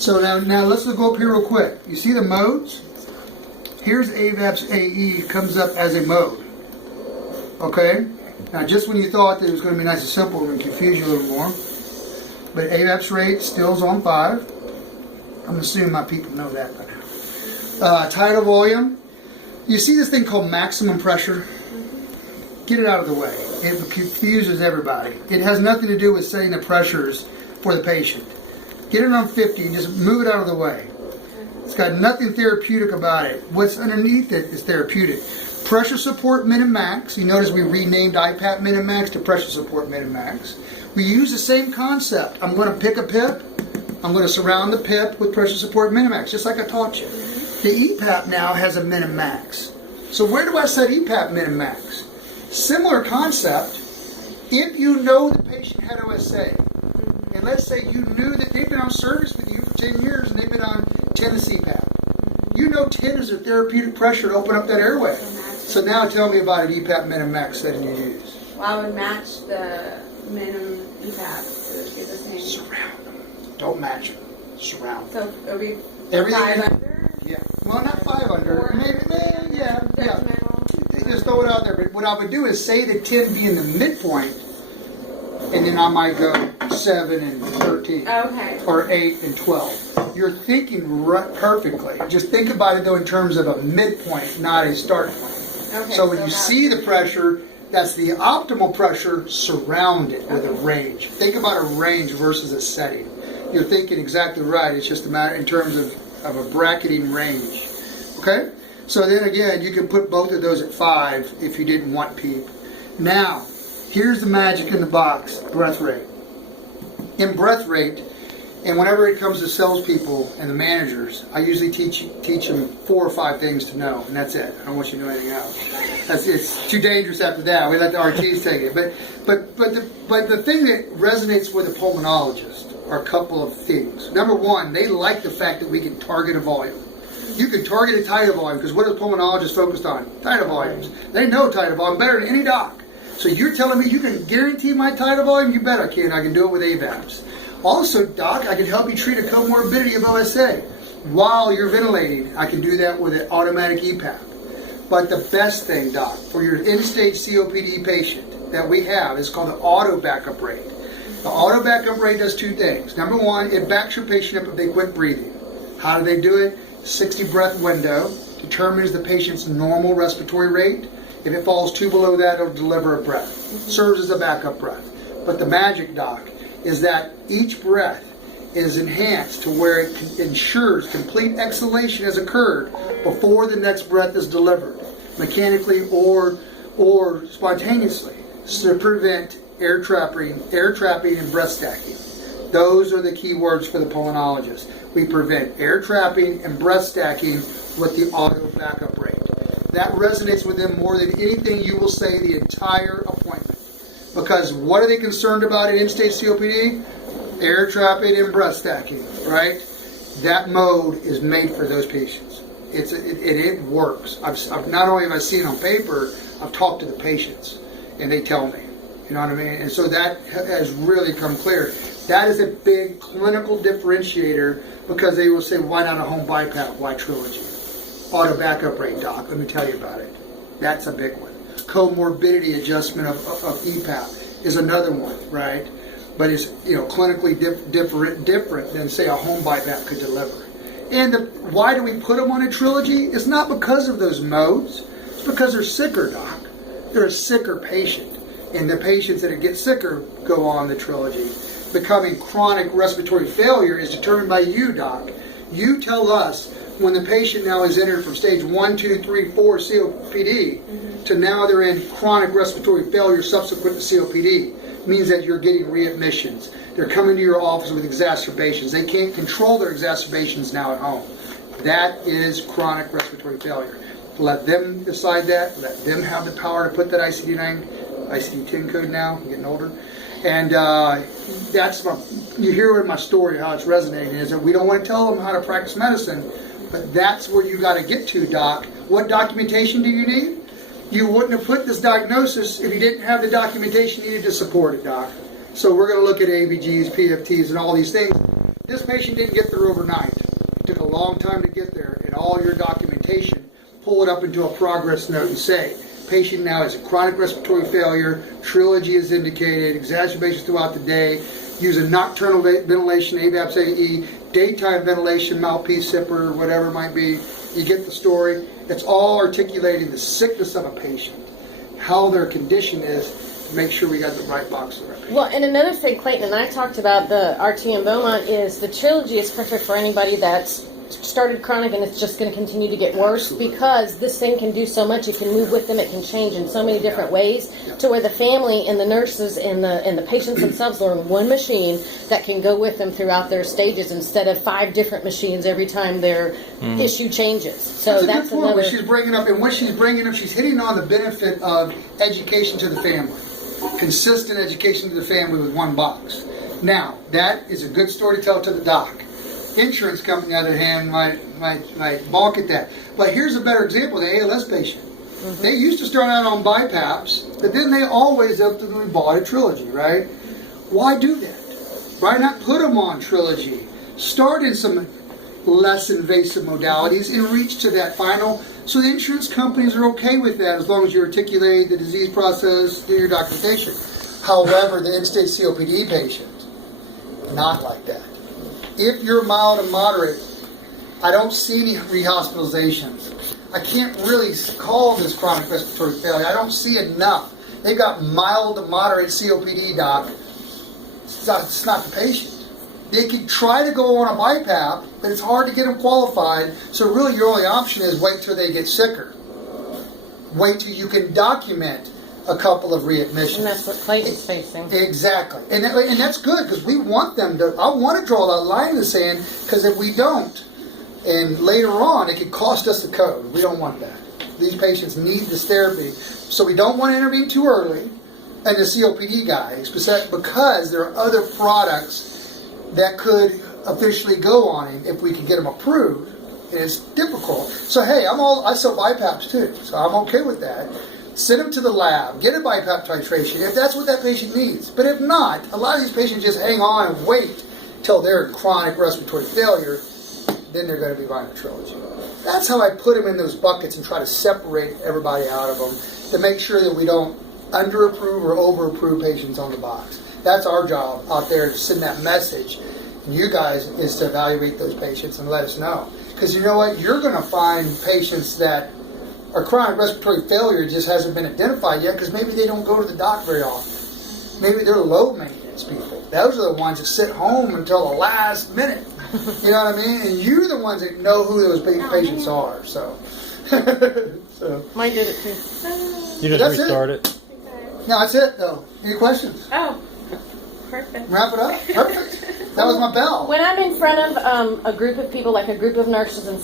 So now let's go up here real quick. You see the modes? Here's AVAP's AE comes up as a mode. Okay? Now just when you thought that it was going to be nice and simple, and confuse you a little more. But AVAP's rate still is on 5. I'm assuming my people know that by now. Tidal volume. You see this thing called maximum pressure? Get it out of the way. It confuses everybody. It has nothing to do with setting the pressures for the patient. Get it on 50 and just move it out of the way. It's got nothing therapeutic about it. What's underneath it is therapeutic. Pressure support min and max. You notice we renamed IPAP min and max to pressure support min and max. We use the same concept. I'm going to pick a PIP. I'm going to surround the PIP with pressure support min and max, just like I taught you. The EPAP now has a min and max. So where do I set EPAP min and max? Similar concept. If you know the patient had OSA, and let's say you knew that they've been on service with you for 10 years and they've been on 10 CPAP. You know 10 is a therapeutic pressure to open up that airway. So now tell me about an EPAP min and max setting you use. Well, I would match the minimum EPAP. So it would be the same. Surround them. Don't match them. Surround them. So it would be Everything 5 is- under? Yeah. Well, not 5 under. Maybe, yeah. Judgmental? Just throw it out there. But what I would do is say the 10 be in the midpoint, and then I might go 7 and 13. Okay. Or 8 and 12. You're thinking perfectly. Just think about it though in terms of a midpoint, not a start point. Okay, So when you that's- see the pressure, that's the optimal pressure, surround it with a range. Think about a range versus a setting. You're thinking exactly right. It's just a matter in terms of a bracketing range. Okay? So then again, you can put both of those at 5 if you didn't want PEEP. Now, here's the magic in the box, breath rate. In breath rate, and whenever it comes to salespeople and the managers, I usually teach them 4 or 5 things to know, and that's it. I don't want you to know anything else. It's too dangerous after that. We let the RTs take it. But the thing that resonates with a pulmonologist are a couple of things. Number one, they like the fact that we can target a volume. You can target a tidal volume, because what is pulmonologists focused on? Tidal volumes. They know tidal volume better than any doc. So you're telling me you can guarantee my tidal volume? You bet I can. I can do it with AVAPs. Also, doc, I can help you treat a comorbidity of OSA. While you're ventilating, I can do that with an automatic EPAP. But the best thing, doc, for your end-stage COPD patient that we have is called the auto backup rate. The auto backup rate does 2 things. Number one, it backs your patient up if they quit breathing. How do they do it? 60 breath window determines the patient's normal respiratory rate. If it falls 2 below that, it'll deliver a breath. Serves as a backup breath. But the magic, doc, is that each breath is enhanced to where it ensures complete exhalation has occurred before the next breath is delivered, mechanically or spontaneously, to prevent air trapping and breath stacking. Those are the key words for the pulmonologist. We prevent air trapping and breath stacking with the auto backup rate. That resonates with them more than anything you will say the entire appointment. Because what are they concerned about in end-stage COPD? Air trapping and breath stacking, right? That mode is made for those patients. It works. I've not only have I seen it on paper, I've talked to the patients, and they tell me. You know what I mean? And so that has really come clear. That is a big clinical differentiator, because they will say, why not a home BiPAP? Why Trilogy? Auto backup rate, doc. Let me tell you about it. That's a big one. Comorbidity adjustment of EPAP is another one, right? But it's clinically different than say a home BiPAP could deliver. And why do we put them on a Trilogy? It's not because of those modes. It's because they're sicker, doc. They're a sicker patient, and the patients that get sicker go on the Trilogy. Becoming chronic respiratory failure is determined by you, doc. You tell us when the patient now is entered from stage 1, 2, 3, 4 COPD to now they're in chronic respiratory failure subsequent to COPD. Means that you're getting readmissions. They're coming to your office with exacerbations. They can't control their exacerbations now at home. That is chronic respiratory failure. Let them decide that. Let them have the power to put that ICD-10 code now. I'm getting older. And you hear in my story how it's resonating, is that we don't want to tell them how to practice medicine, but that's where you got to get to, doc. What documentation do you need? You wouldn't have put this diagnosis if you didn't have the documentation needed to support it, doc. So we're going to look at ABGs, PFTs, and all these things This patient didn't get there overnight. It took a long time to get there, and all your documentation, pull it up into a progress note and say, patient now has a chronic respiratory failure, Trilogy is indicated, exacerbations throughout the day, use a nocturnal ventilation, AVAPS AE, daytime ventilation, mouthpiece sipper, whatever it might be. You get the story. It's all articulating the sickness of a patient, how their condition is, to make sure we got the right box for that patient. Well, and another thing Clayton and I talked about the RT in Beaumont is the Trilogy is perfect for anybody that's started chronic and it's just going to continue to get worse. Absolutely. Because this thing can do so much. It can move with them. It can change in so many different ways to where the family and the nurses and the patients themselves are in one machine that can go with them throughout their stages instead of 5 different machines every time their issue changes. So That's a good point. another. What she's bringing up, and what she's bringing up, she's hitting on the benefit of education to the family, consistent education to the family with one box. Now, that is a good story to tell to the doc. Insurance company, on the other hand, might balk at that. But here's a better example: the ALS patient. They used to start out on BiPAPs, but then they always ultimately bought a Trilogy, right? Why do that? Why not put them on Trilogy? Start in some less invasive modalities and reach to that final. So the insurance companies are okay with that as long as you articulate the disease process through your documentation. However, the end-stage COPD patient, not like that. If you're mild and moderate, I don't see any rehospitalizations. I can't really call this chronic respiratory failure. I don't see enough. They've got mild to moderate COPD, doc. It's not the patient. They could try to go on a BiPAP, but it's hard to get them qualified. So really your only option is wait till they get sicker. Wait till you can document a couple of readmissions. And that's what Clayton's facing. Exactly. And that's good because we want them to, I want to draw that line in the sand because if we don't, and later on it could cost us the code. We don't want that. These patients need this therapy. So we don't want to intervene too early. And the COPD guys, because there are other products that could officially go on him if we could get them approved. And it's difficult. So hey, I sell BiPAPs too, so I'm okay with that. Send them to the lab, get a BiPAP titration if that's what that patient needs. But if not, a lot of these patients just hang on and wait till they're in chronic respiratory failure, then they're going to be buying a Trilogy. That's how I put them in those buckets and try to separate everybody out of them to make sure that we don't under-approve or over-approve patients on the box. That's our job out there, to send that message. And you guys is to evaluate those patients and let us know. Because you know what? You're going to find patients that are chronic respiratory failure just hasn't been identified yet because maybe they don't go to the doc very often. Maybe they're low maintenance people. Those are the ones that sit home until the last minute. You know what I mean? And you're the ones that know who those patients are. So, Mine did it too. You just restart it. No, that's it though. Any questions? Oh, perfect. Wrap it up. Perfect. That was my bell. When I'm in front of a group of people, like a group of nurses and